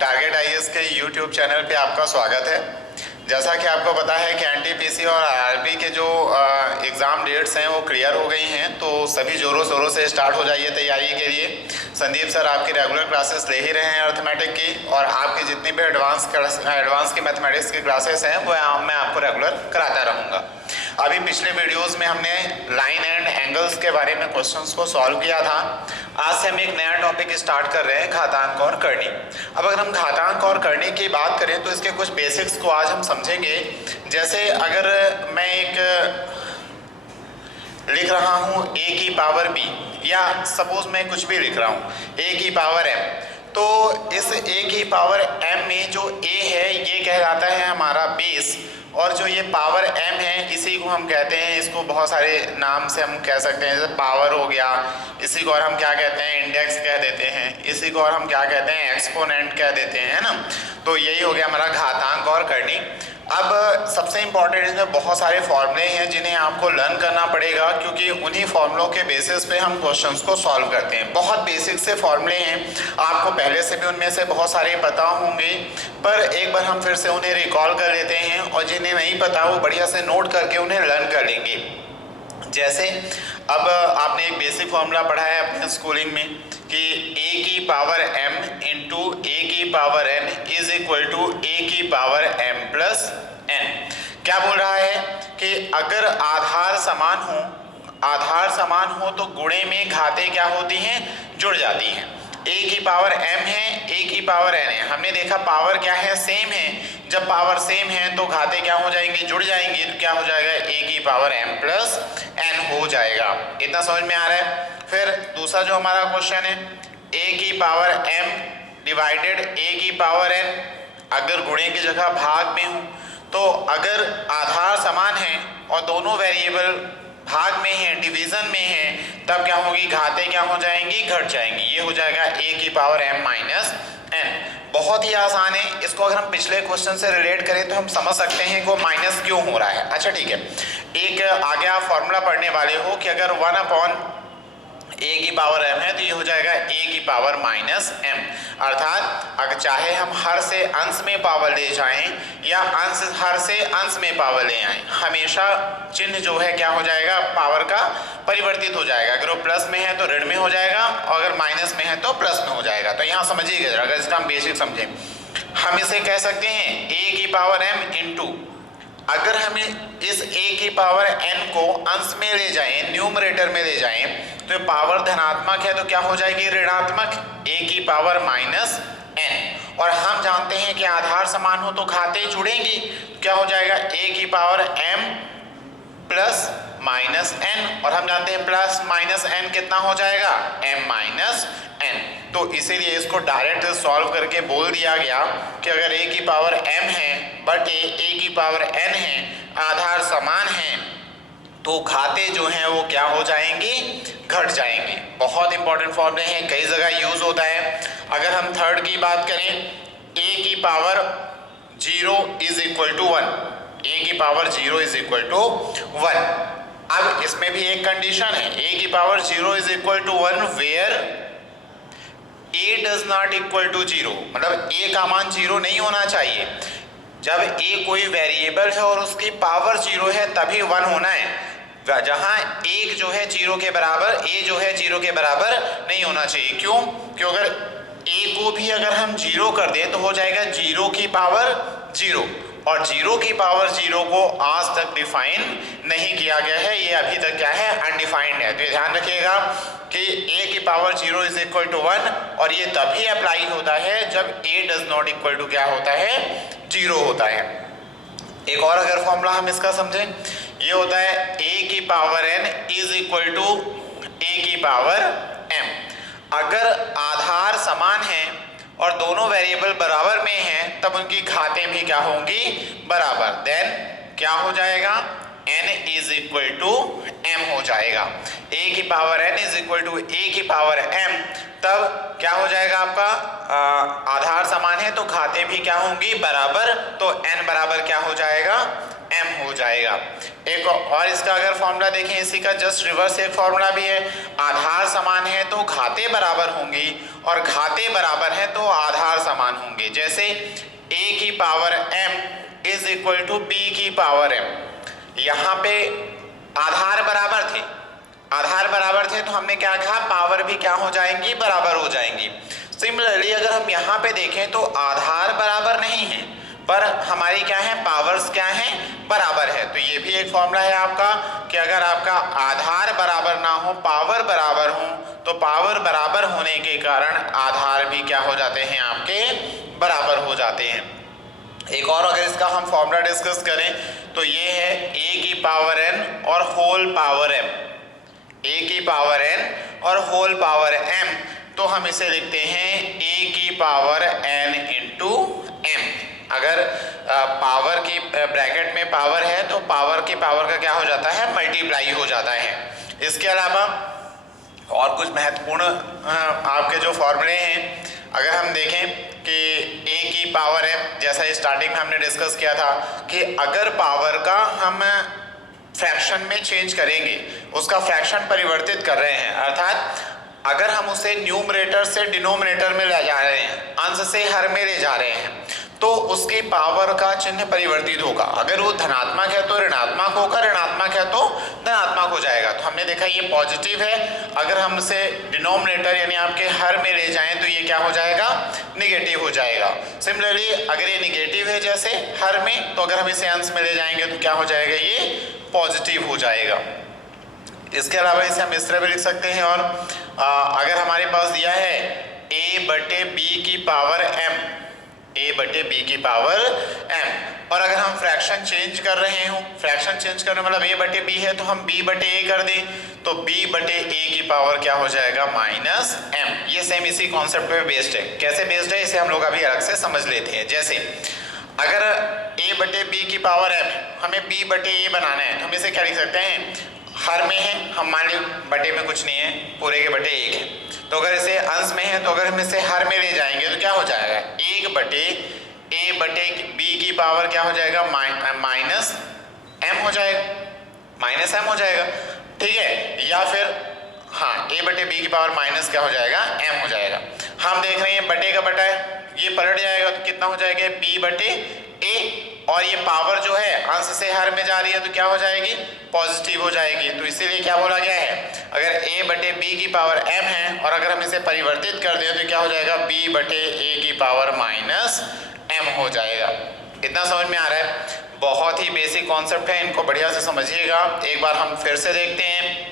Target IAS के YouTube channel पे आपका स्वागत है। जैसा कि आपको पता है कि एनटीपीसी और आरआरबी के जो एग्ज़ाम डेट्स हैं वो क्लियर हो गई हैं, तो सभी ज़ोरों शोरों से स्टार्ट हो जाइए तैयारी के लिए। संदीप सर आपकी रेगुलर क्लासेस ले ही रहे हैं अर्थमेटिक की, और आपकी जितनी भी एडवांस की मैथमेटिक्स की क्लासेस हैं वो मैं आपको रेगुलर कराता रहूँगा। अभी पिछले वीडियोस में हमने लाइन एंड एंगल्स के बारे में क्वेश्चंस को सॉल्व किया था। आज से हम एक नया टॉपिक स्टार्ट कर रहे हैं, घातांक और करनी। अब अगर हम घातांक और करनी की बात करें तो इसके कुछ बेसिक्स को आज हम समझेंगे। जैसे अगर मैं एक लिख रहा हूँ a की पावर b, या सपोज मैं कुछ भी लिख रहा हूँ a की पावर m, तो इस a की पावर m में जो a है ये कहलाता है हमारा बेस, और जो ये पावर m है इसी को हम कहते हैं, इसको बहुत सारे नाम से हम कह सकते हैं, जैसे पावर हो गया, इसी को और हम क्या कहते हैं, इंडेक्स कह देते हैं, इसी को और हम क्या कहते हैं, एक्सपोनेंट कह देते हैं, है ना। तो यही हो गया हमारा घातांक और करनी। अब सबसे इम्पॉर्टेंट इसमें बहुत सारे फॉर्मूले हैं जिन्हें आपको लर्न करना पड़ेगा, क्योंकि उन्हीं फॉर्मूलों के बेसिस पे हम क्वेश्चंस को सॉल्व करते हैं। बहुत बेसिक से फॉर्मूले हैं, आपको पहले से भी उनमें से बहुत सारे पता होंगे, पर एक बार हम फिर से उन्हें रिकॉल कर लेते हैं, और जिन्हें नहीं पता वो बढ़िया से नोट करके उन्हें लर्न कर लेंगे। जैसे अब आपने एक बेसिक फॉर्मूला पढ़ा है अपने स्कूलिंग में कि a की पावर m इंटू a की power n is equal to a की पावर m प्लस n। क्या बोल रहा है कि अगर आधार समान हो तो गुणे में घातें क्या होती हैं, जुड़ जाती हैं। a की पावर m है, a की पावर n है, हमने देखा पावर क्या है, सेम है। जब पावर सेम है तो घातें क्या हो जाएंगी, जुड़ जाएंगी, तो क्या हो जाएगा, a की पावर m प्लस n हो जाएगा। इतना समझ में आ रहा है। फिर दूसरा जो हमारा क्वेश्चन है, a की पावर m डिवाइडेड a की पावर n, अगर गुणे की जगह भाग में हूँ तो अगर आधार समान है और दोनों वेरिएबल भाग में है, डिवीजन में है, तब क्या होगी, घातें क्या हो जाएंगी, घट जाएंगी। ये हो जाएगा a की पावर m माइनस n। बहुत ही आसान है, इसको अगर हम पिछले क्वेश्चन से रिलेट करें तो हम समझ सकते हैं कि वो माइनस क्यों हो रहा है। अच्छा ठीक है, एक आगे आप फॉर्मूला पढ़ने वाले हो कि अगर 1/a की पावर m है तो ये हो जाएगा a की पावर माइनस m। अर्थात अगर चाहे हम हर से अंश में पावर ले जाएं या हर से अंश में पावर ले आएं, हमेशा चिन्ह जो है क्या हो जाएगा, पावर का परिवर्तित हो जाएगा। अगर वो प्लस में है तो ऋण में हो जाएगा, और अगर माइनस में है तो प्लस में हो जाएगा। तो यहाँ समझिएगा, अगर इसका हम बेसिक समझें, हम इसे कह सकते हैं a की पावर m इंटू, अगर हमें इस a की पावर n को अंश में ले जाएं, न्यूमरेटर में ले जाएं, तो पावर धनात्मक है तो क्या हो जाएगी, ऋणात्मक, a की पावर माइनस n। और हम जानते हैं कि आधार समान हो तो घातें जुड़ेंगी, क्या हो जाएगा, a की power m plus minus n, और हम जानते हैं प्लस माइनस n कितना हो जाएगा, m माइनस n। तो इसीलिए इसको डायरेक्ट सॉल्व करके बोल दिया गया कि अगर a की पावर m है बट a की पावर n है, आधार समान है, तो घातें जो हैं वो क्या हो जाएंगी, घट जाएंगी। बहुत इंपॉर्टेंट फॉर्मूले हैं, कई जगह यूज होता है। अगर हम थर्ड की बात करें, a की power 0 is equal to 1, a की पावर 0 इज इक्वल टू 1। अब इसमें भी एक कंडीशन है, a की power 0 is equal to 1 where a does not equal to 0, मतलब a का मान 0 नहीं होना चाहिए। जब a कोई वेरिएबल है और उसकी पावर 0 है तभी 1 होना है। जहां एक जो है 0 के बराबर, a जो है 0 के बराबर नहीं होना चाहिए। क्यों? क्योंकि अगर a को भी अगर हम 0 कर दें तो हो जाएगा 0 की पावर 0, और 0 की पावर 0 को आज तक डिफाइन नहीं किया गया है, ये अभी तक क्या है, अनडिफाइंड है। तो ध्यान रखिएगा कि a की पावर 0 इज इक्वल टू 1, और ये तभी अप्लाई होता है जब a does not equal to क्या होता है, 0 होता है। एक और अगर फॉर्मूला हम इसका समझें, ये होता है a की power n is equal to a की पावर m। अगर आधार समान है और दोनों वेरिएबल बराबर में हैं तब उनकी घातें भी क्या होंगी, बराबर। देन क्या हो जाएगा, n is equal to m हो जाएगा। a की power n is equal to a की पावर m, तब क्या हो जाएगा आपका, आधार समान है तो घातें भी क्या होंगी, बराबर, तो n बराबर क्या हो जाएगा, m हो जाएगा। एक और इसका अगर फॉर्मूला देखें, इसी का जस्ट रिवर्स एक फॉर्मूला भी है, आधार समान है तो घातें बराबर होंगी और घातें बराबर है तो आधार समान होंगे। जैसे a की power m is equal to b की पावर m। यहाँ पे आधार बराबर थे तो हमने क्या कहा, पावर भी क्या हो जाएंगी, बराबर हो जाएंगी। सिमिलरली अगर हम यहाँ पे देखें तो आधार बराबर नहीं है पर हमारी क्या है, पावर्स क्या है, बराबर है। तो ये भी एक फॉर्मूला है आपका कि अगर आपका आधार बराबर ना हो, पावर बराबर हो, तो पावर बराबर होने के कारण आधार भी क्या हो जाते हैं, आपके बराबर हो जाते हैं। एक और अगर इसका हम फॉर्मूला डिस्कस करें तो ये है a की पावर n और होल पावर m, a की पावर n और होल पावर m, तो हम इसे लिखते हैं a की पावर n इंटू m। अगर पावर की ब्रैकेट में पावर है तो पावर की पावर का क्या हो जाता है, मल्टीप्लाई हो जाता है। इसके अलावा और कुछ महत्वपूर्ण आपके जो फॉर्मूले हैं, अगर हम देखें कि a की पावर है, जैसा स्टार्टिंग में हमने डिस्कस किया था कि अगर पावर का हम फ्रैक्शन में चेंज करेंगे, उसका फ्रैक्शन परिवर्तित कर रहे हैं, अर्थात अगर हम उसे न्यूमरेटर से डिनोमिनेटर में ले जा रहे हैं, अंश से हर में ले जा रहे हैं, तो उसकी पावर का चिन्ह परिवर्तित होगा। अगर वो धनात्मक है तो ऋणात्मक होगा, ऋणात्मक है तो धनात्मक हो जाएगा। तो हमने देखा ये पॉजिटिव है, अगर हम इसे डिनोमिनेटर यानी आपके हर में ले जाएं तो ये क्या हो जाएगा, निगेटिव हो जाएगा। सिमिलरली अगर ये निगेटिव है जैसे हर में, तो अगर हम इसे अंश में ले जाएंगे तो क्या हो जाएगा, ये पॉजिटिव हो जाएगा। इसके अलावा इसे हम इस तरह भी लिख सकते हैं, और अगर हमारे पास दिया है a बटे b की पावर m, a बटे b की पावर m, और अगर हम फ्रैक्शन चेंज कर रहे हो, फ्रैक्शन चेंज करने मतलब a बटे b है तो हम b बटे a कर दें, तो b बटे a की पावर क्या हो जाएगा, माइनस m। ये सेम इसी कॉन्सेप्ट पे बेस्ड है। कैसे बेस्ड है इसे हम लोग अभी अलग से समझ लेते हैं। जैसे अगर a बटे b की पावर m, हमें b बटे a बनाना है तो हम इसे क्या लिख सकते हैं, हर में है, हम मान ली बटे में कुछ नहीं है, पूरे के बटे एक है, तो अगर इसे अंश में है तो अगर हम इसे हर में ले जाएंगे तो क्या हो जाएगा, एक बटे a बटे b की पावर क्या हो जाएगा, माइनस m हो जाएगा, माइनस m हो जाएगा, ठीक है। या फिर हाँ, a बटे b की पावर माइनस क्या हो जाएगा, m हो जाएगा। हम देख रहे हैं बटे का बटा है, ये पलट जाएगा तो कितना हो जाएगा, b बटे a, और ये पावर जो है अंश से हर में जा रही है तो क्या हो जाएगी, पॉजिटिव हो जाएगी। तो इसीलिए क्या बोला गया है, अगर a बटे b की पावर m है और अगर हम इसे परिवर्तित कर दें तो क्या हो जाएगा, b बटे a की पावर माइनस m हो जाएगा। इतना समझ में आ रहा है? बहुत ही बेसिक कॉन्सेप्ट है, इनको बढ़िया से समझिएगा। एक बार हम फिर से देखते हैं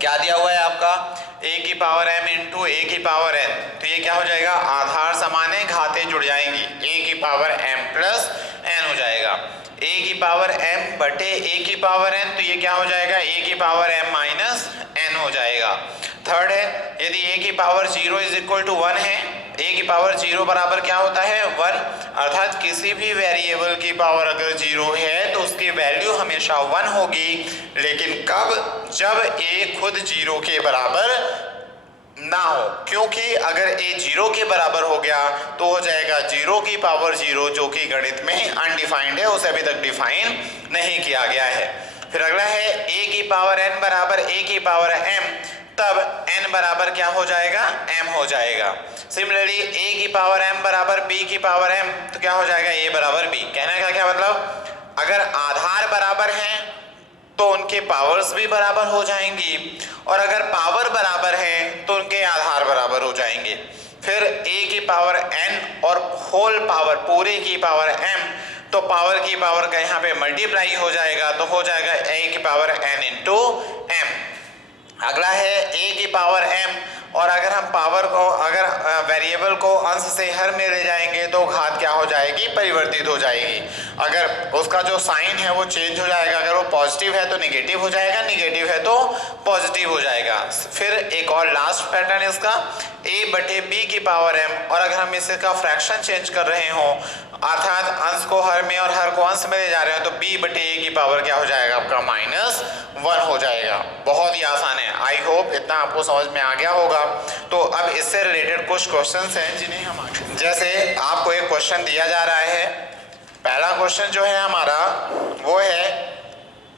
क्या दिया हुआ है आपका, a की पावर m इंटू a की पावर n, तो ये क्या हो जाएगा, आधार समान है, घातें जुड़ जाएंगी, a की पावर m प्लस n हो जाएगा। a की पावर m बटे a की पावर n, तो ये क्या हो जाएगा, a की पावर m माइनस n हो जाएगा। थर्ड है, यदि a की पावर 0 इज इक्वल टू 1 है, a की पावर 0 बराबर क्या होता है, 1, अर्थात किसी भी वेरिएबल की पावर अगर 0 है तो उसकी वैल्यू हमेशा 1 होगी, लेकिन कब, जब a खुद 0 के बराबर ना हो, क्योंकि अगर a 0 के बराबर हो गया तो हो जाएगा 0 की पावर 0, जो कि गणित में अनडिफाइंड है, उसे अभी तक डिफाइन नहीं किया गया है। फिर अगला है a की पावर n बराबर a की पावर m, तब n बराबर क्या हो जाएगा, m हो जाएगा। सिमिलरली a की पावर m बराबर b की पावर m, तो क्या हो जाएगा, a बराबर b। कहने का क्या मतलब, अगर आधार बराबर हैं तो उनके पावर्स भी बराबर हो जाएंगी, और अगर पावर बराबर है तो उनके आधार बराबर हो जाएंगे। फिर a की पावर n और होल पावर पूरे की पावर m, तो पावर की पावर का यहाँ पे मल्टीप्लाई हो जाएगा, तो हो जाएगा a की पावर n इंटू m। अगला है a की पावर m, और अगर हम पावर को, अगर वेरिएबल को अंश से हर में ले जाएंगे तो घात क्या हो जाएगी, परिवर्तित हो जाएगी। अगर उसका जो साइन है वो चेंज हो जाएगा, अगर वो पॉजिटिव है तो निगेटिव हो जाएगा, निगेटिव है तो पॉजिटिव हो जाएगा। फिर एक और लास्ट पैटर्न इसका, a बटे b की पावर m, और अगर हम इसका फ्रैक्शन चेंज कर रहे हो, अर्थात अंश को हर में और हर को अंश में ले जा रहे हो, तो b बटे a की पावर क्या हो जाएगा आपका, माइनस 1 हो जाएगा। बहुत ही आसान है, आई होप इतना आपको समझ में आ गया होगा। तो अब इससे रिलेटेड कुछ क्वेश्चंस हैं जिन्हें हम आगे, जैसे आपको एक क्वेश्चन दिया जा रहा है, पहला क्वेश्चन जो है हमारा वो है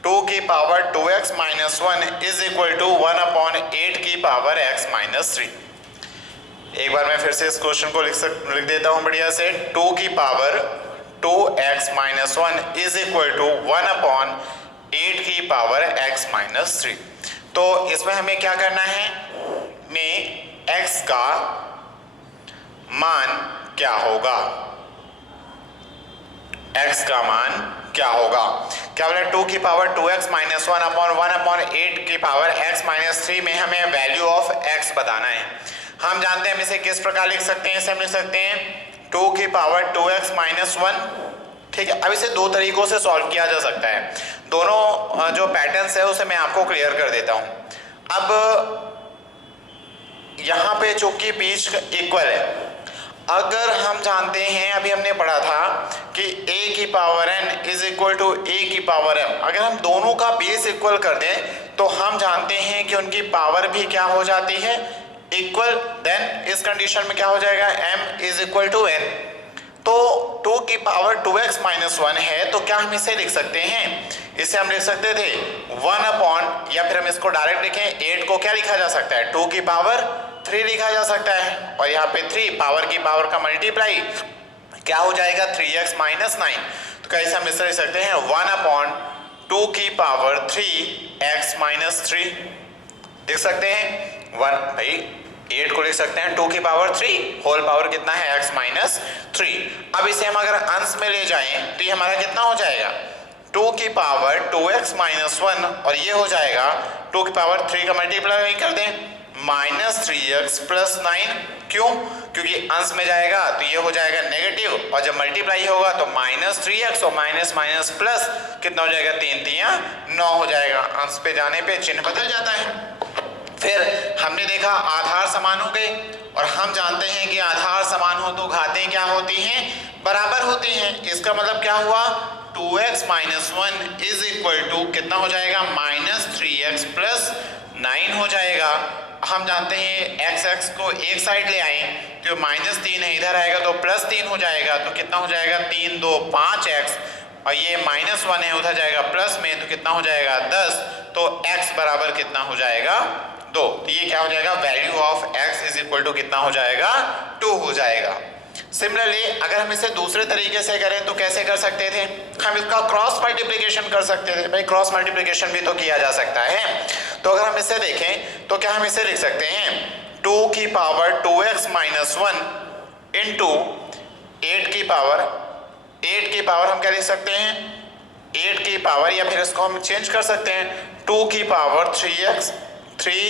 2 की power 2x minus 1 is equal to 1/8 की पावर x माइनस 3। एक बार मैं फिर से इस क्वेश्चन को लिख देता हूं बढ़िया से। 2 की power 2x minus 1 is equal to 1/8 की पावर x माइनस 3। तो इसमें हमें क्या करना है, में x का मान क्या होगा, x का मान क्या होगा, क्या बोला 2 की पावर 2x माइनस 1/8 की पावर x माइनस 3 में हमें वैल्यू ऑफ x बताना है। हम जानते हैं हम इसे किस प्रकार लिख सकते हैं, इसे हम लिख सकते हैं 2 की पावर 2x माइनस 1। ठीक है, अब इसे दो तरीकों से सॉल्व किया जा सकता है। दोनों जो पैटर्न्स है उसे मैं आपको क्लियर कर देता हूं। अब यहां पे चूंकि बीच इक्वल है, अगर हम जानते हैं, अभी हमने पढ़ा था कि a की power n is equal to a की पावर m, अगर हम दोनों का बेस इक्वल कर दें तो हम जानते हैं कि उनकी पावर भी क्या हो जाती है, इक्वल। देन इस कंडीशन में क्या हो जाएगा, m is equal to n। तो 2 की पावर 2x माइनस 1 है, तो क्या हम इसे लिख सकते हैं, इसे हम लिख सकते थे 1 या फिर हम इसको डायरेक्ट लिखें, 8 को क्या लिखा जा सकता है, 2 की पावर 3 लिखा जा सकता है, और यहाँ पे 3 पावर की पावर का मल्टीप्लाई क्या हो जाएगा 3x माइनस 9। तो कैसे हम इसे लिख सकते हैं 1/2 की पावर 3x माइनस 3 लिख सकते हैं। 1 भाई 8 को लिख सकते हैं 2 की पावर 3 होल पावर कितना है x माइनस 3। अब इसे हम अगर अंश में ले जाएं तो ये हमारा कितना हो जाएगा 2 की पावर 2x माइनस 1, और ये हो जाएगा 2 की पावर 3 का मल्टीप्लाई कर दें माइनस 3x प्लस 9। क्यों, क्योंकि अंश में जाएगा तो ये हो जाएगा नेगेटिव, और जब मल्टीप्लाई होगा तो माइनस 3x और माइनस माइनस प्लस कितना हो जाएगा 3 3 9 हो जाएगा। अंश पे जाने पे चिन्ह बदल जाता है। फिर हमने देखा आधार समान हो गए, और हम जानते हैं कि आधार समान हो तो घातें क्या होती हैं, बराबर होती हैं। इसका मतलब क्या हुआ 2x minus 1 is equal to कितना हो जाएगा माइनस 3x प्लस 9 हो जाएगा। हम जानते हैं x को एक साइड ले आए तो माइनस 3 है, इधर आएगा तो प्लस 3 हो जाएगा, तो कितना हो जाएगा 3 2 5x, और ये माइनस 1 है उधर जाएगा प्लस में, तो कितना हो जाएगा 10। तो x बराबर कितना हो जाएगा 2। तो ये क्या हो जाएगा value of x is equal to कितना हो जाएगा 2 हो जाएगा। सिमिलरली अगर हम इसे दूसरे तरीके से करें तो कैसे कर सकते थे, हम इसका क्रॉस मल्टीप्लिकेशन कर सकते थे। भाई क्रॉस मल्टीप्लिकेशन भी तो किया जा सकता है। तो अगर हम इसे देखें तो क्या हम इसे लिख सकते हैं 2 की पावर 2x माइनस 1 इंटू 8 की पावर हम क्या लिख सकते हैं 8 की पावर, या फिर इसको हम चेंज कर सकते हैं 2 की power 3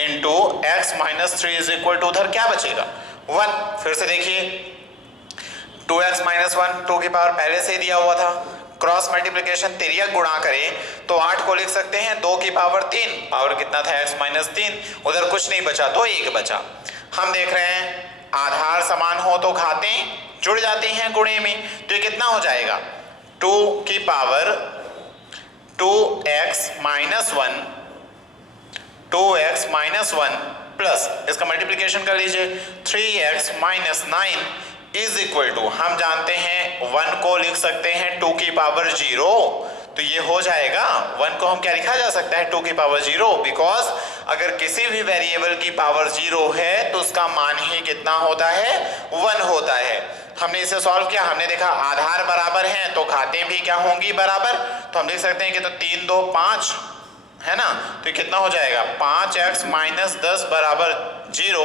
into x minus 3 is equal to उधर क्या बचेगा 1। फिर से देखिए 2x माइनस 1 2 की पावर पहले से ही दिया हुआ था, क्रॉस मल्टीप्लिकेशन तिर्यक गुणा करें तो 8 को लिख सकते हैं 2 की पावर 3, पावर कितना था x माइनस 3, उधर कुछ नहीं बचा तो 1 बचा। हम देख रहे हैं आधार समान हो तो घातें जुड़ जाती हैं गुणे में, तो ये कितना हो जाएगा 2 की पावर 2x माइनस 1 प्लस इसका मल्टीप्लिकेशन कर लीजिए 3x minus 9 is equal to, हम जानते हैं 1 को लिख सकते हैं 2 की पावर 0, तो ये हो जाएगा 1 को हम क्या लिखा जा सकता है 2 की पावर 0, बिकॉज अगर किसी भी वेरिएबल की पावर 0 है तो उसका मान ही कितना होता है 1 होता है। हमने इसे सॉल्व किया, हमने देखा आधार बराबर हैं तो घातें भी क्या होंगी बराबर, तो हम लिख सकते हैं कि तो 3 2 5 है ना, तो कितना हो जाएगा 5x माइनस 10 बराबर 0।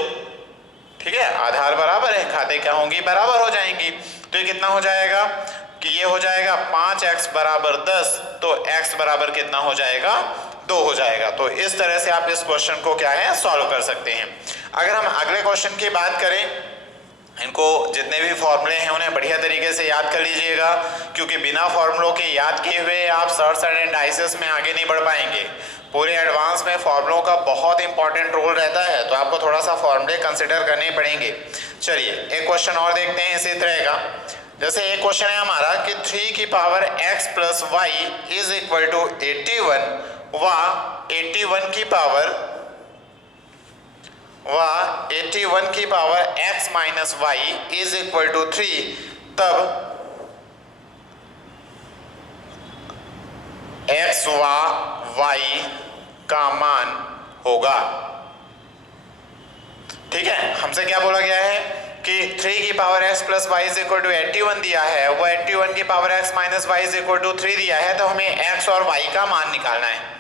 ठीक है, आधार बराबर है, खाते क्या होंगी बराबर हो जाएंगी, तो ये कितना हो जाएगा कि ये हो जाएगा 5x बराबर 10, तो x बराबर कितना हो जाएगा 2 हो जाएगा। तो इस तरह से आप इस क्वेश्चन को क्या है सॉल्व कर सकते हैं। अगर हम अगले क्वेश्चन की बात करें, इनको जितने भी फॉर्मूले हैं उन्हें बढ़िया तरीके से याद कर लीजिएगा, क्योंकि बिना फॉर्मूलों के याद किए हुए आप सर्च एंड डाइसेस में आगे नहीं बढ़ पाएंगे। पूरे एडवांस में फॉर्मूलों का बहुत इंपॉर्टेंट रोल रहता है, तो आपको थोड़ा सा फॉर्मूले कंसिडर करने पड़ेंगे। चलिए एक क्वेश्चन और देखते हैं इसी तरह का। जैसे एक क्वेश्चन है हमारा कि 3 की power x plus y is equal to 81 व 81 की power x minus y is equal to 3, तब एक्स वाई का मान होगा। ठीक है, हमसे क्या बोला गया है कि 3 की power x plus y is equal to 81 दिया है, वो 81 की power x minus y is equal to 3 दिया है, तो हमें x और y का मान निकालना है।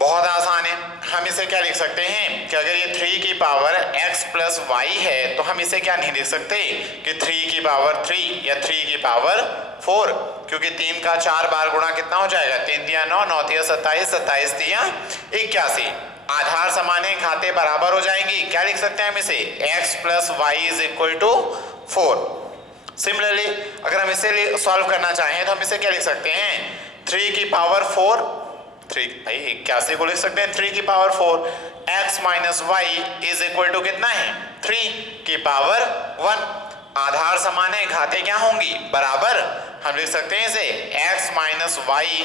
बहुत आसान है, हम इसे क्या लिख सकते हैं कि अगर ये 3 की पावर x प्लस वाई है तो हम इसे क्या नहीं लिख सकते कि 3 की पावर 3 या 3 की पावर 4, क्योंकि 3 का 4 बार गुणा कितना हो जाएगा, 3 तिया 9, 9 तिया 27, 27 तिया 81। आधार समान है, घाते बराबर हो जाएंगी, क्या लिख सकते हैं हम इसे, x plus y is equal to 4। Similarly अगर हम इसे सॉल्व करना चाहें तो हम इसे क्या लिख सकते हैं, 3 की पावर 4, 3 भाई 81 को लिख सकते हैं 3 की power 4, x minus y is equal to कितना है, 3 की पावर 1। आधार समान है, घाते क्या होंगी, बराबर। हम लिख सकते हैं इसे x minus y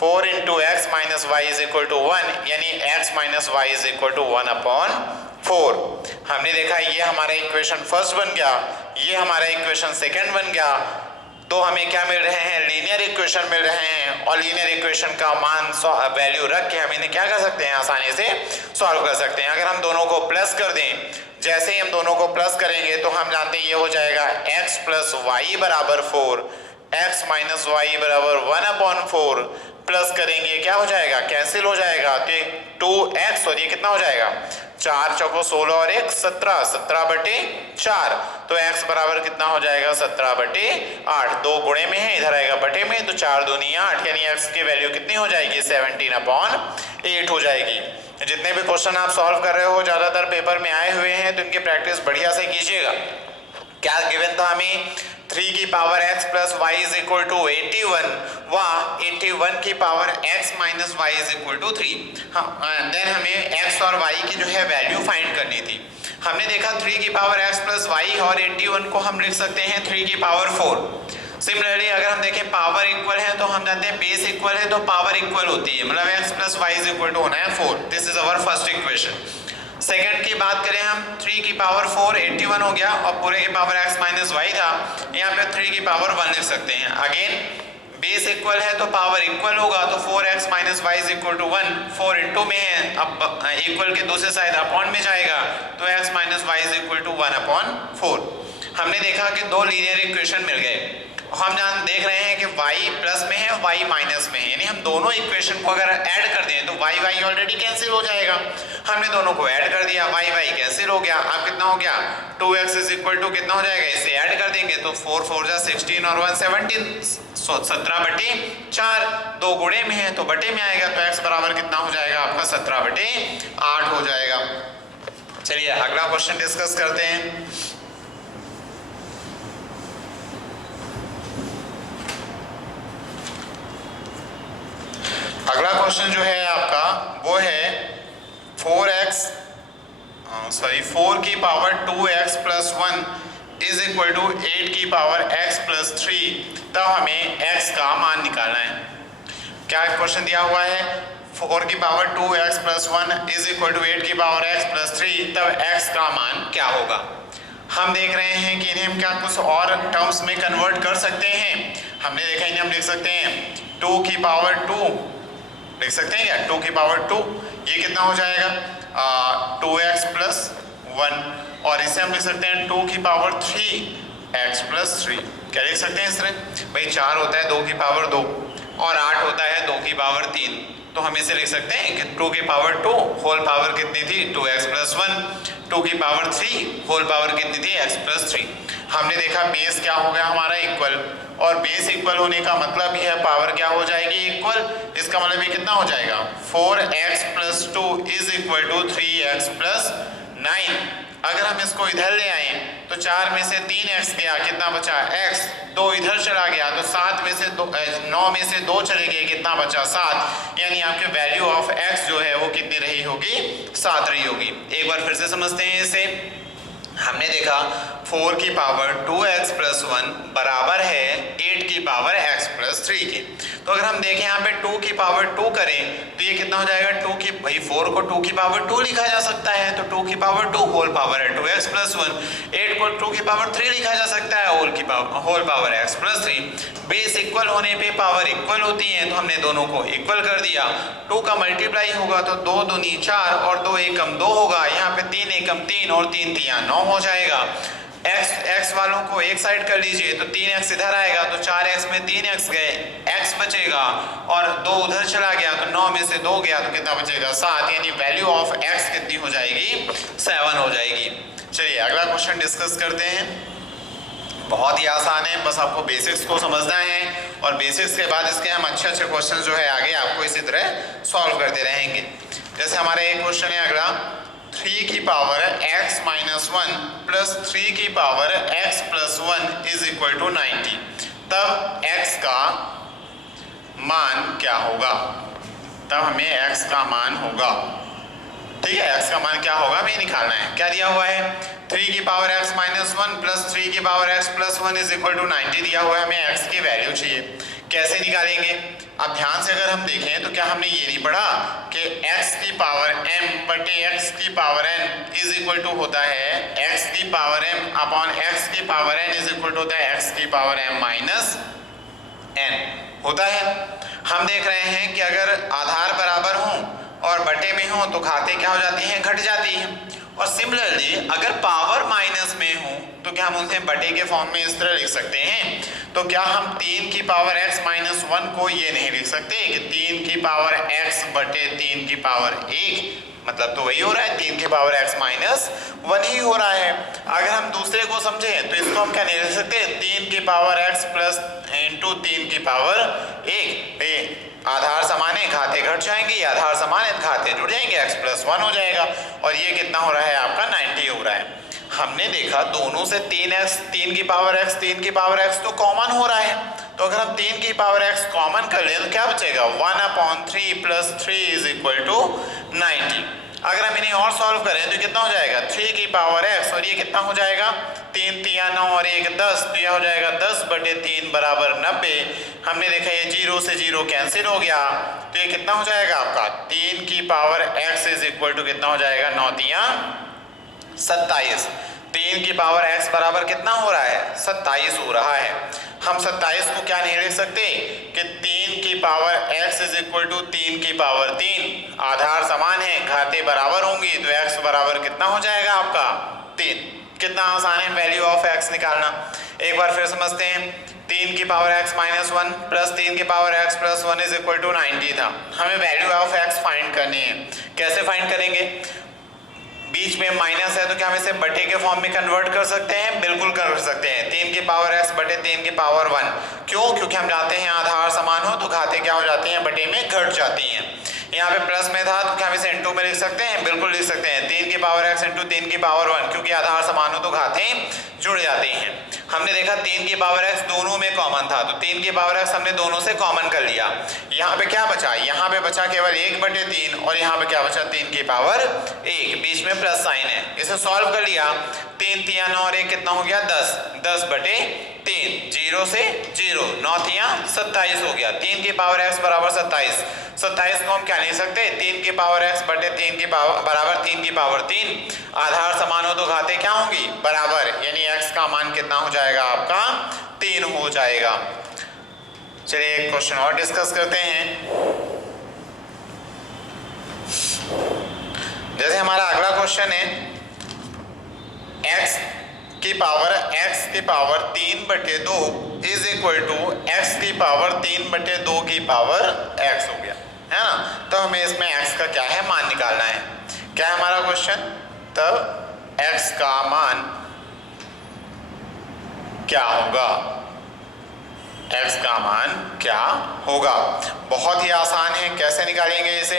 4 into x minus y is equal to 1, यानी x minus y is equal to 1/4। हमने देखा ये हमारा इक्वेशन फर्स्ट बन गया, ये हमारा इक्वेशन सेकंड बन गया। तो हमें क्या मिल रहे हैं, लीनियर इक्वेशन मिल रहे हैं, और लीनियर इक्वेशन का मान वैल्यू रख के हम इन्हें क्या कर सकते हैं, आसानी से सॉल्व कर सकते हैं। अगर हम दोनों को प्लस कर दें, जैसे ही हम दोनों को प्लस करेंगे तो हम जानते हैं ये हो जाएगा x प्लस वाई बराबर 4, x माइनस वाई बराबर 1/4, प्लस करेंगे क्या हो जाएगा, कैंसिल हो जाएगा, तो ये 2x और ये कितना हो जाएगा, 4 चौको 16 और 1 17, 17/4, तो x बराबर कितना हो जाएगा, 17/8। 2 गुणे में है, इधर आएगा बटे में, तो 4 दूनी 8, यानी x की वैल्यू कितनी हो जाएगी, 17/8 हो जाएगी। जितने भी क्वेश्चन आप सॉल्व कर रहे हो ज्यादातर पेपर में आए हुए हैं, तो इनकी प्रैक्टिस बढ़िया से कीजिएगा। क्या गिवन था हमें, 3 की power x plus y is equal to 81, व 81 की power x minus y is equal to 3। हाँ, देन हमें x और y की जो है वैल्यू फाइंड करनी थी। हमने देखा 3 की पावर x प्लस वाई और 81 को हम लिख सकते हैं 3 की पावर 4। सिमिलरली अगर हम देखें पावर इक्वल है तो हम जानते हैं बेस इक्वल है तो पावर इक्वल होती है, मतलब x plus y is equal to होना है 4। This is our first equation. Second की बात करें हम, 3 की पावर 4 81 हो गया, और पूरे की पावर x माइनस वाई था, यहाँ पे 3 की पावर 1 लिख सकते हैं। अगेन बेस इक्वल है तो पावर इक्वल होगा, तो 4x minus y is equal to 1, 4 into में है, अब इक्वल के दूसरे साइड अपॉन में जाएगा, तो x minus y is equal to 1/4। हमने देखा कि 2 लीनियर इक्वेशन मिल गए। हम देख रहे हैं कि y प्लस में है, y माइनस में है, यानी हम दोनों इक्वेशन को अगर ऐड कर दें तो y y ऑलरेडी कैंसिल हो जाएगा। हमने दोनों को ऐड कर दिया, y y कैंसिल हो गया। अब कितना हो गया, 2x इज इक्वल टू कितना हो जाएगा, इसे ऐड कर देंगे तो 4 4 जा 16 और 1 17, 17/4। 2 गुणे में है तो बटे में आएगा, तो x बराबर कितना हो जाएगा आपका 17/8 हो जाएगा। चलिए अगला क्वेश्चन डिस्कस करते हैं। अगला क्वेश्चन जो है आपका वो है 4 की power 2x plus 1 is equal to 8 की पावर x प्लस 3, तब हमें x का मान निकालना है। क्या क्वेश्चन दिया हुआ है, 4 की power 2x plus 1 is equal to 8 की पावर x प्लस 3, तब x का मान क्या होगा। हम देख रहे हैं कि इन्हें हम क्या कुछ और टर्म्स में कन्वर्ट कर सकते हैं। हमने देखा इन्हें हम लिख सकते हैं 2 की पावर 2 लिख सकते हैं क्या, 2 की पावर 2, ये कितना हो जाएगा 2x प्लस 1, और इसे हम लिख सकते हैं 2 की पावर 3x प्लस 3। क्या लिख सकते हैं इस तरह, भाई 4 होता है 2 की पावर 2 और 8 होता है 2 की पावर 3, तो हम इसे लिख सकते हैं कि 2 की पावर 2 होल पावर कितनी थी 2x प्लस 1, 2 की पावर 3 होल पावर कितनी थी x प्लस 3। हमने देखा बेस क्या हो गया हमारा इक्वल, और बेस इक्वल होने का मतलब ही है पावर क्या हो जाएगी इक्वल। इसका मतलब ये कितना हो जाएगा 4x plus 2 is equal to 3x plus 9। अगर हम इसको इधर ले आए तो 4 में से 3x गया, कितना बचा x, 2 इधर चला गया तो 7 में से 9 में से 2 चले गए, कितना बचा 7, यानी आपके वैल्यू ऑफ x जो है वो कितनी रही होगी 7 रही होगी। एक बार फिर से समझते हैं इसे। हमने देखा 4 की पावर 2x प्लस 1 बराबर है 8 की पावर x प्लस 3 के। तो अगर हम देखें यहाँ पे 2 की पावर 2 करें तो ये कितना हो जाएगा 2 की, भाई 4 को 2 की पावर 2 लिखा जा सकता है, तो 2 की पावर 2 होल पावर है 2x प्लस 1। 8 को 2 की पावर 3 लिखा जा सकता है whole power x plus 3। Base equal होने पे पावर इक्वल होती है, तो हमने दोनों को इक्वल कर दिया। 2 का मल्टीप्लाई होगा तो 2 दूनी 4 और 2 एकम 2 होगा। यहाँ पे 3 एकम 3 और 3 तिया 9 हो जाएगा। x वालों को एक साइड कर लीजिए तो 3x इधर आएगा तो 4x में 3x गए, x बचेगा और 2 उधर चला गया तो 9 में से 2 गया तो कितना बचेगा 7, यानी वैल्यू ऑफ x कितनी हो जाएगी 7 हो जाएगी। चलिए अगला क्वेश्चन डिस्कस करते हैं। बहुत ही आसान है, बस आपको बेसिक्स को समझना है और बेसिक्स के बाद इसके हम अच्छे अच्छे क्वेश्चन जो है आगे आपको इसी तरह सॉल्व करते रहेंगे। जैसे हमारा एक क्वेश्चन है अगला, 3 की पावर x माइनस 1 प्लस 3 की power x plus 1 is equal to 90, तब x का मान क्या होगा? तब हमें x का मान होगा, ठीक है, x का मान क्या होगा हमें निकालना है। क्या दिया हुआ है? 3 की पावर x माइनस 1 प्लस 3 की power x plus 1 is equal to 90 दिया हुआ है, हमें x की वैल्यू चाहिए। कैसे निकालेंगे? अब ध्यान से अगर हम देखें तो क्या हमने ये नहीं पढ़ा कि x की पावर m बटे x की power n is equal to होता है x की पावर m अपॉन x की power n is equal to होता है x की पावर m माइनस n होता है। हम देख रहे हैं कि अगर आधार बराबर हों और बटे में हों तो घातें क्या हो जाती हैं, घट जाती हैं। और सिमिलरली अगर पावर माइनस में हो तो क्या हम उसे बटे के फॉर्म में इस तरह लिख सकते हैं? तो क्या हम 3 की पावर x माइनस 1 को ये नहीं लिख सकते कि 3 की पावर x बटे 3 की पावर 1, मतलब तो वही हो रहा है, 3 की पावर x माइनस 1 ही हो रहा है। अगर हम दूसरे को समझें तो इसको हम क्या नहीं लिख सकते, 3 की पावर x प्लस इंटू 3 की पावर 1। आधार समान है, घाते घट जाएंगे, आधार समान है, घाते जुड़ जाएंगे, x प्लस 1 हो जाएगा और ये कितना हो रहा है आपका 90 हो रहा है। हमने देखा दोनों से 3x 3 की पावर x 3 की पावर x तो कॉमन हो रहा है, तो अगर हम 3 की पावर x कॉमन कर लें तो क्या बचेगा 1/3 प्लस 3 इज इक्वल टू 90। अगर हम इन्हें और सॉल्व करें तो कितना हो जाएगा 3 की पावर x और ये कितना हो जाएगा 3 तिया 9 और 1 10, तो यह हो जाएगा 10 बटे 3 बराबर 90। हमने देखा ये 0 से 0 कैंसिल हो गया तो ये कितना हो जाएगा आपका 3 की power x is equal to कितना हो जाएगा 9 तिया 27। 3 की पावर x बराबर कितना हो रहा है 27 हो रहा है। हम 27 को क्या नहीं लिख सकते कि 3 की power x is equal to 3 की पावर 3, आधार समान है, घाते बराबर होंगी तो x बराबर कितना हो जाएगा आपका 3। कितना आसान है वैल्यू ऑफ x निकालना। एक बार फिर समझते हैं, 3 की पावर x माइनस 1 प्लस 3 की power x plus 1 is equal to 90 था। हमें वैल्यू ऑफ x फाइंड करनी है। कैसे फाइंड करेंगे? बीच में माइनस है तो क्या हम इसे बटे के फॉर्म में कन्वर्ट कर सकते हैं? बिल्कुल कर सकते हैं। 3 की पावर x बटे 3 की पावर 1, क्यों? क्योंकि हम जानते हैं आधार समान हो तो घाते क्या हो जाती हैं, बटे में घट जाती हैं। यहाँ पे प्लस में था तो क्या हम इसे इनटू में लिख सकते हैं? बिल्कुल लिख सकते हैं। 3 की पावर x इंटू 3 की पावर 1, क्योंकि आधार समान हो तो घातें जुड़ जाती हैं। हमने देखा 3 की पावर x दोनों में कॉमन था तो 3 की पावर x हमने दोनों से कॉमन कर लिया। यहाँ पे क्या बचा? यहाँ पे बचा केवल 1 बटे 3 और यहाँ पे क्या बचा 3 की पावर 1, बीच में प्लस साइन है। इसे सॉल्व कर लिया, 3 तिया 9 और 1 कितना हो गया 10, 10 बटे 3, 0 से 0, 9 तिया 27 हो गया। 3 की पावर x बराबर 27। 27 को हम क्या नहीं सकते, 3 की पावर x बटे 3 की पावर बराबर 3 की पावर 3, आधार समान हो तो घाते क्या होंगी, बराबर, यानी x का मान कितना हो जाएगा आपका 3 हो जाएगा। चलिए एक क्वेश्चन और डिस्कस करते हैं। जैसे हमारा अगला क्वेश्चन है, x की पावर 3 बटे 2 इज इक्वल टू x की पावर 3 बटे 2 की पावर x हो गया, है ना। तो हमें इसमें x का क्या है मान निकालना है। क्या है हमारा क्वेश्चन? तब x का मान क्या होगा, x का मान क्या होगा? बहुत ही आसान है, कैसे निकालेंगे इसे?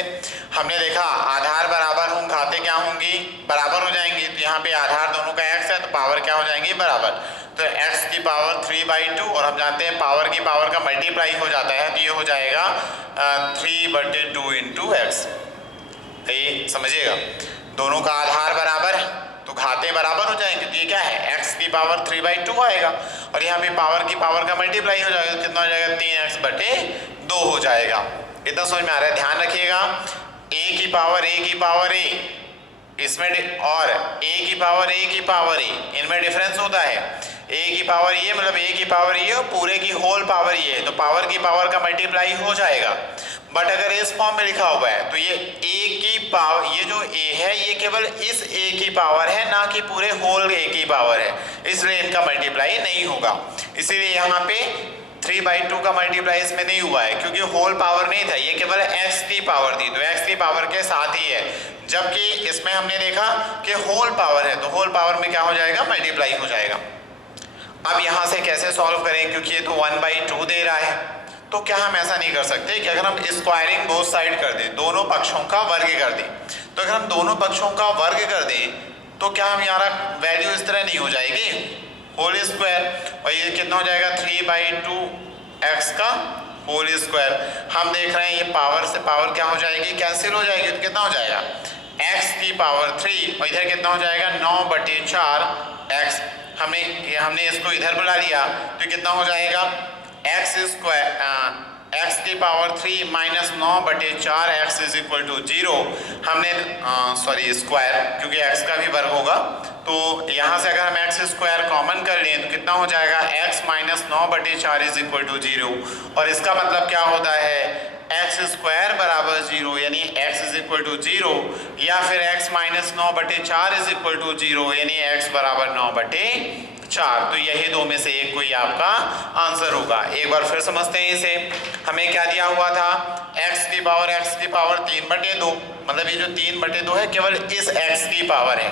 हमने देखा आधार बराबर हों, घाते क्या होंगी, बराबर हो जाएंगी। तो यहाँ पे आधार दोनों का x है तो पावर क्या हो जाएंगी, बराबर। तो x की पावर 3/2 और हम जानते हैं पावर की पावर का मल्टीप्लाई हो जाता है तो ये हो जाएगा 3/2 इंटू x। ये समझिएगा, दोनों का आधार बराबर तो घाते बराबर हो जाएंगे तो ये क्या है x की पावर 3/2 आएगा और यहाँ पे पावर की पावर का मल्टीप्लाई हो जाएगा तो कितना हो जाएगा 3x बटे 2 हो जाएगा। इतना समझ में आ रहा है? ध्यान रखिएगा, a की पावर a इसमें और a की पावर a इनमें डिफरेंस होता है। ए की पावर ये मतलब ए की पावर ये और पूरे की होल पावर ये, तो पावर की पावर का मल्टीप्लाई हो जाएगा। बट अगर इस फॉर्म में लिखा हुआ है तो ये ए की पावर, ये जो ए है ये केवल इस ए की पावर है, ना कि पूरे होल ए की पावर है, इसलिए इनका मल्टीप्लाई नहीं होगा। इसीलिए यहाँ पे 3/2 का मल्टीप्लाई इसमें नहीं हुआ है, क्योंकि होल पावर नहीं था, ये केवल x की पावर थी, तो x की पावर के साथ ही है। जबकि इसमें हमने देखा कि होल पावर है, तो होल पावर में क्या हो जाएगा, मल्टीप्लाई हो जाएगा। अब यहाँ से कैसे सॉल्व करें, क्योंकि ये तो 1/2 दे रहा है, तो क्या हम ऐसा नहीं कर सकते कि अगर हम स्क्वायरिंग बोथ साइड कर दें, दोनों पक्षों का वर्ग कर दें, तो अगर हम दोनों पक्षों का वर्ग कर दें तो क्या हम यहाँ वैल्यू इस तरह नहीं हो जाएगी होल स्क्वायर, और ये कितना हो जाएगा 3/2 x का होल स्क्वायर। हम देख रहे हैं ये पावर से पावर क्या हो जाएगी, कैंसिल हो जाएगी, तो कितना हो जाएगा x की पावर 3 और इधर कितना हो जाएगा 9/4 x। हमने इसको इधर बुला लिया तो कितना हो जाएगा x स्क्वायर x की power 3 minus 9/4 x is equal to 0। हमने सॉरी स्क्वायर, क्योंकि x का भी वर्ग होगा, तो यहाँ से अगर हम x स्क्वायर कॉमन कर लें तो कितना हो जाएगा x minus 9/4 is equal to 0। और इसका मतलब क्या होता है x स्क्वायर बराबर 0, यानी x इज इक्वल टू 0, या फिर x minus 9/4 is equal to 0, यानी x बराबर 9/4। तो यही दो में से एक कोई आपका आंसर होगा। एक बार फिर समझते हैं इसे। हमें क्या दिया हुआ था, x की पावर 3/2, मतलब ये जो 3/2 है केवल इस x की पावर है,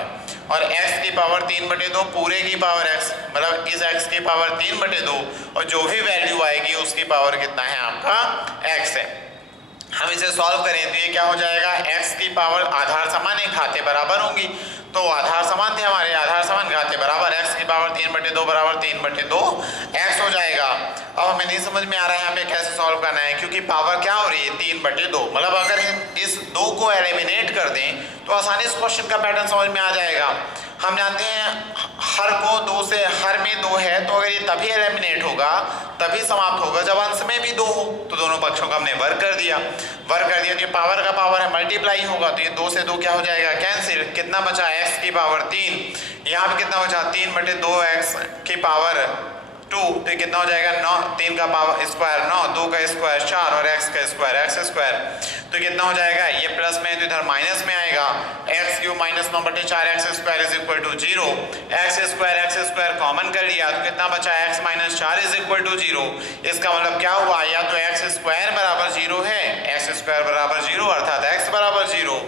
और x की पावर 3/2 पूरे की पावर x, मतलब इस x की पावर 3/2, और जो भी वैल्यू आएगी उसकी पावर कितना है आपका x है। हम इसे सॉल्व करें तो ये क्या हो जाएगा, x की पावर आधार समान है, घाते बराबर होंगी, तो आधार समान थे हमारे, आधार समान घाते बराबर, x की पावर 3/2 बराबर 3/2 x हो जाएगा। अब हमें नहीं समझ में आ रहा है यहाँ पे कैसे सॉल्व करना है, क्योंकि पावर क्या हो रही है 3/2, मतलब अगर इस 2 को एलिमिनेट कर दें तो आसानी से क्वेश्चन का पैटर्न समझ में आ जाएगा। हम जानते हैं हर को 2 से, हर में 2 है, तो अगर ये तभी एलिमिनेट होगा, तभी समाप्त होगा जब अंश में भी 2 हो, तो दोनों पक्षों का हमने वर्ग कर दिया तो पावर का पावर है मल्टीप्लाई होगा, तो ये 2 से 2 क्या हो जाएगा कैंसिल। कितना बचा x की पावर 3, यहाँ पे कितना बचा 3/2 x की पावर 2, तो कितना हो जाएगा 9, 3 का पावर स्क्वायर 9, 2 का स्क्वायर 4 और x का स्क्वायर x², तो कितना हो जाएगा, ये प्लस में तो इधर माइनस में आएगा, x³ minus 9/4 x² is equal to 0, x² common कर लिया तो कितना बचा x minus 4 is equal to 0। इसका मतलब क्या हुआ, या तो x² बराबर 0 है, x² बराबर 0 अर्थात x बराबर 0,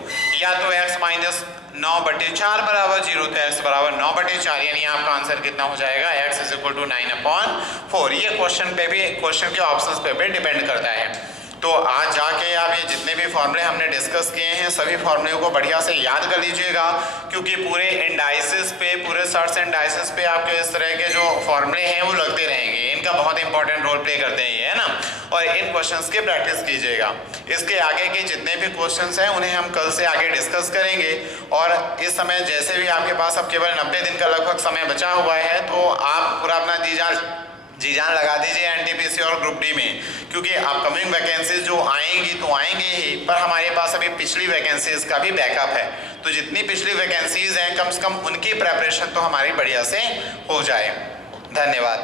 या तो x माइनस 9/4 बराबर 0, तो x बराबर 9/4, यानी आपका आंसर कितना हो जाएगा x इज इक्वल टू 9/4। ये क्वेश्चन के ऑप्शंस पे भी डिपेंड करता है। तो आज जाके आप ये जितने भी फॉर्मूले हमने डिस्कस किए हैं सभी फॉर्मूले को बढ़िया से याद कर लीजिएगा, क्योंकि पूरे इंडाइसिस पे, पूरे सर्ट्स एंड डाइसिस पे आपके इस तरह के जो फॉर्मूले हैं वो लगते रहेंगे, इनका बहुत इंपॉर्टेंट रोल प्ले करते हैं ये, है ना। और इन क्वेश्चंस की प्रैक्टिस कीजिएगा। इसके आगे के जितने भी क्वेश्चंस हैं उन्हें हम कल से आगे डिस्कस करेंगे। और इस समय जैसे भी आपके पास अब केवल 90 दिन का लगभग समय बचा हुआ है, तो आप पूरा अपना जी जान लगा दीजिए एनटीपीसी और ग्रुप डी में, क्योंकि अपकमिंग वैकेंसीज जो आएंगी तो आएंगे ही, पर हमारे पास अभी पिछली वैकेंसीज का भी बैकअप है, तो जितनी पिछली वैकेंसीज हैं कम से कम उनकी प्रेपरेशन तो हमारी बढ़िया से हो जाए। धन्यवाद।